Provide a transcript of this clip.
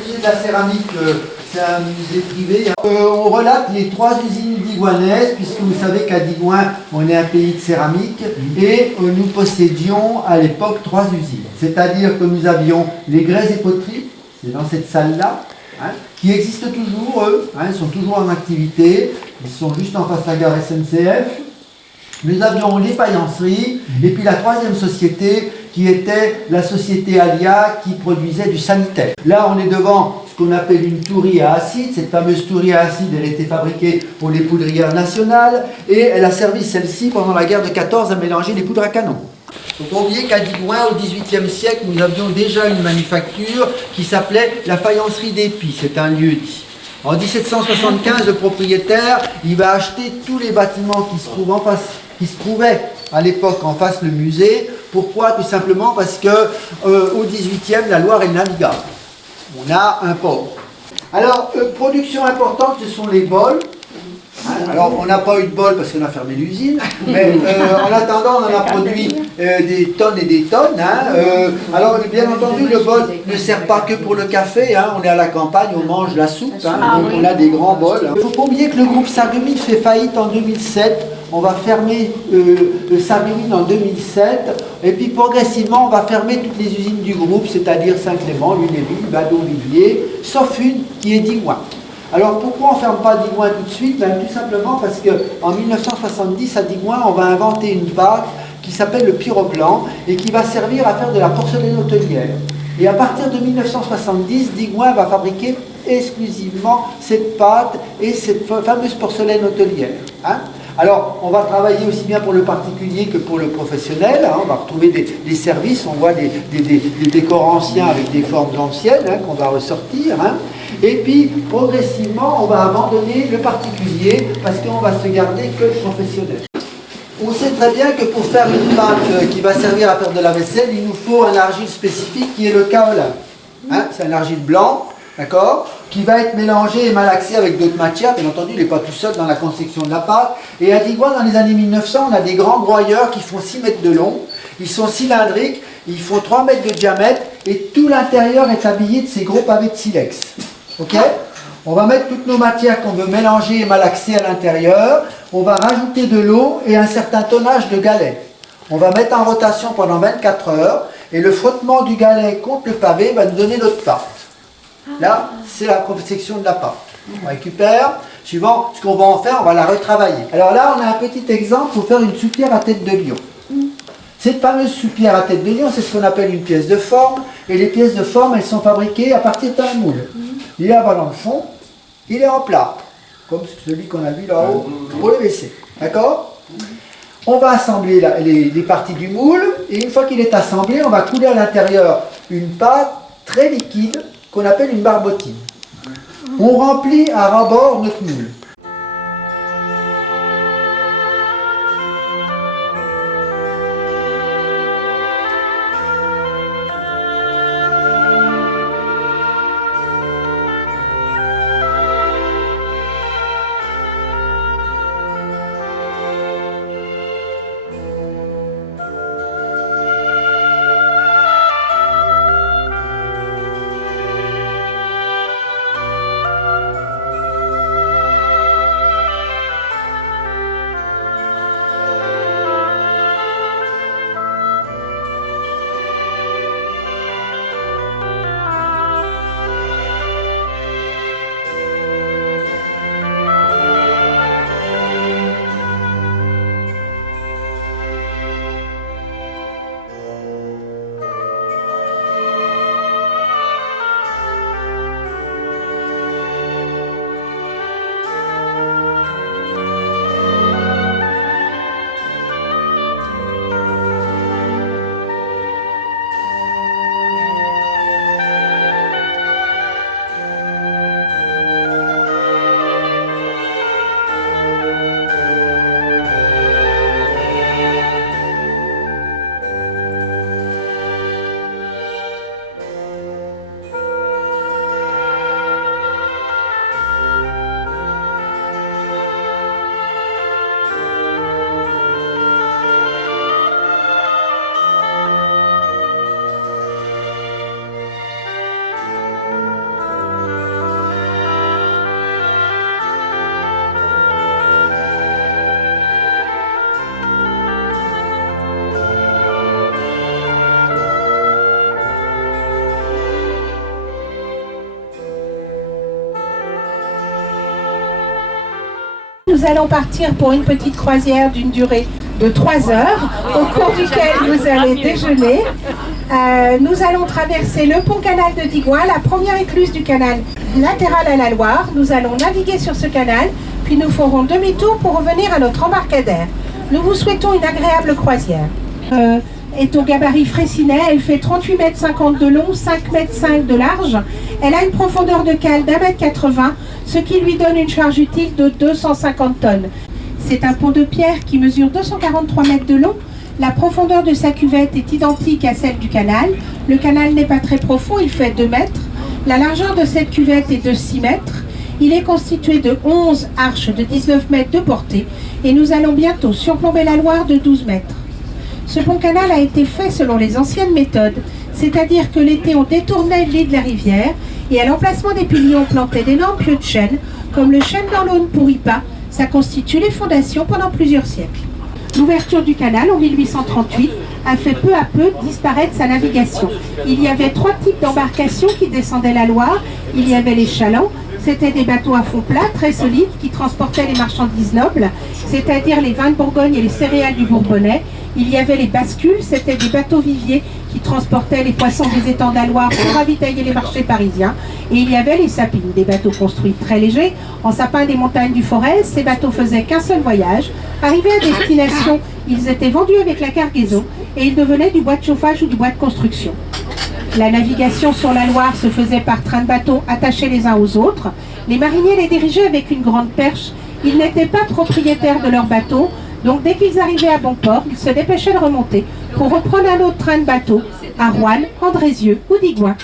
musée de la céramique, c'est un musée privé. On relate les 3 usines digoinaises, puisque vous savez qu'à Digoin, on est un pays de céramique, et nous possédions à l'époque 3 usines. C'est-à-dire que nous avions les grès et poteries, c'est dans cette salle-là, hein, qui existent toujours, eux, hein, ils sont toujours en activité, ils sont juste en face de la gare SNCF. Nous avions les faïenceries, et puis la 3e société qui était la société Alia qui produisait du sanitaire. Là, on est devant ce qu'on appelle une tourie à acide. Cette fameuse tourie à acide, elle était fabriquée pour les poudrières nationales et elle a servi celle-ci pendant la guerre de 14 à mélanger les poudres à canon. Il ne faut pas oublier qu'à Digoin, au XVIIIe siècle, nous avions déjà une manufacture qui s'appelait la faïencerie d'Épis. C'est un lieu dit. En 1775, le propriétaire, il va acheter tous les bâtiments qui se trouvent en face, qui se trouvaient à l'époque en face le musée. Pourquoi? Tout simplement parce que au 18e, la Loire est navigable. On a un port. Alors, production importante, ce sont les bols. Alors, on n'a pas eu de bol parce qu'on a fermé l'usine, mais en attendant, on en a produit des tonnes et des tonnes. Alors, bien entendu, le bol ne sert pas que pour le café. On est à la campagne, on mange la soupe, donc on a des grands bols. Il ne faut pas oublier que le groupe Sarreguemines fait faillite en 2007. On va fermer Sarreguemines en 2007, et puis progressivement, on va fermer toutes les usines du groupe, c'est-à-dire Saint-Clément, Lunéville, Badon-Villiers, sauf une qui est Digoin. Alors pourquoi on ne ferme pas Digoin tout de suite? Tout simplement parce qu'en 1970 à Digoin, on va inventer une pâte qui s'appelle le pyroblanc et qui va servir à faire de la porcelaine hôtelière. Et à partir de 1970, Digoin va fabriquer exclusivement cette pâte et cette fameuse porcelaine hôtelière. Alors, on va travailler aussi bien pour le particulier que pour le professionnel. On va retrouver des services, on voit des décors anciens avec des formes anciennes qu'on va ressortir. Et puis, progressivement, on va abandonner le particulier parce qu'on va se garder que le professionnel. On sait très bien que pour faire une pâte qui va servir à faire de la vaisselle, il nous faut un argile spécifique qui est le kaolin. C'est un argile blanc, d'accord, qui va être mélangé et malaxé avec d'autres matières. Bien entendu, il n'est pas tout seul dans la conception de la pâte. Et à Digoin, dans les années 1900, on a des grands broyeurs qui font 6 mètres de long. Ils sont cylindriques, ils font 3 mètres de diamètre et tout l'intérieur est habillé de ces gros pavés de silex. Ok? On va mettre toutes nos matières qu'on veut mélanger et malaxer à l'intérieur. On va rajouter de l'eau et un certain tonnage de galets. On va mettre en rotation pendant 24 heures et le frottement du galet contre le pavé va nous donner notre pâte. Là, c'est la confection de la pâte. On récupère, suivant ce qu'on va en faire, on va la retravailler. Alors là, on a un petit exemple pour faire une soupière à tête de lion. Cette fameuse soupière à tête de lion, c'est ce qu'on appelle une pièce de forme. Et les pièces de forme, elles sont fabriquées à partir d'un moule. Il est à bas dans le fond, il est en plat, comme celui qu'on a vu là-haut pour le WC. D'accord? On va assembler les parties du moule, et une fois qu'il est assemblé, on va couler à l'intérieur une pâte très liquide qu'on appelle une barbotine. On remplit à ras-bord notre moule. Nous allons partir pour une petite croisière d'une durée de 3 heures, au cours duquel vous allez déjeuner. Nous allons traverser le pont-canal de Digoin, la première écluse du canal latéral à la Loire. Nous allons naviguer sur ce canal, puis nous ferons demi-tour pour revenir à notre embarcadère. Nous vous souhaitons une agréable croisière. Est au gabarit Fraissinet, elle fait 38,50 m de long, 5,5 m de large. Elle a une profondeur de cale d'1,80 m, ce qui lui donne une charge utile de 250 tonnes. C'est un pont de pierre qui mesure 243 mètres de long. La profondeur de sa cuvette est identique à celle du canal. Le canal n'est pas très profond, il fait 2 mètres. La largeur de cette cuvette est de 6 mètres. Il est constitué de 11 arches de 19 mètres de portée et nous allons bientôt surplomber la Loire de 12 mètres. Ce pont-canal a été fait selon les anciennes méthodes, c'est-à-dire que l'été on détournait le lit de la rivière et à l'emplacement des piliers on plantait d'énormes pieux de chêne, comme le chêne dans l'Aune pourrit pas. Ça constitue les fondations pendant plusieurs siècles. L'ouverture du canal en 1838 a fait peu à peu disparaître sa navigation. Il y avait 3 types d'embarcations qui descendaient la Loire. Il y avait les chalands, c'était des bateaux à fond plat, très solides, qui transportaient les marchandises nobles, c'est-à-dire les vins de Bourgogne et les céréales du Bourbonnais. Il y avait les bascules, c'était des bateaux viviers qui transportaient les poissons des étangs de la Loire pour ravitailler les marchés parisiens. Et il y avait les sapines, des bateaux construits très légers, en sapin des montagnes du Forez. Ces bateaux faisaient qu'un seul voyage. Arrivés à destination, ils étaient vendus avec la cargaison et ils devenaient du bois de chauffage ou du bois de construction. La navigation sur la Loire se faisait par train de bateaux attachés les uns aux autres. Les mariniers les dirigeaient avec une grande perche. Ils n'étaient pas propriétaires de leur bateau, donc dès qu'ils arrivaient à bon port, ils se dépêchaient de remonter pour reprendre un autre train de bateau à Roanne, Andrézieux ou Digoin.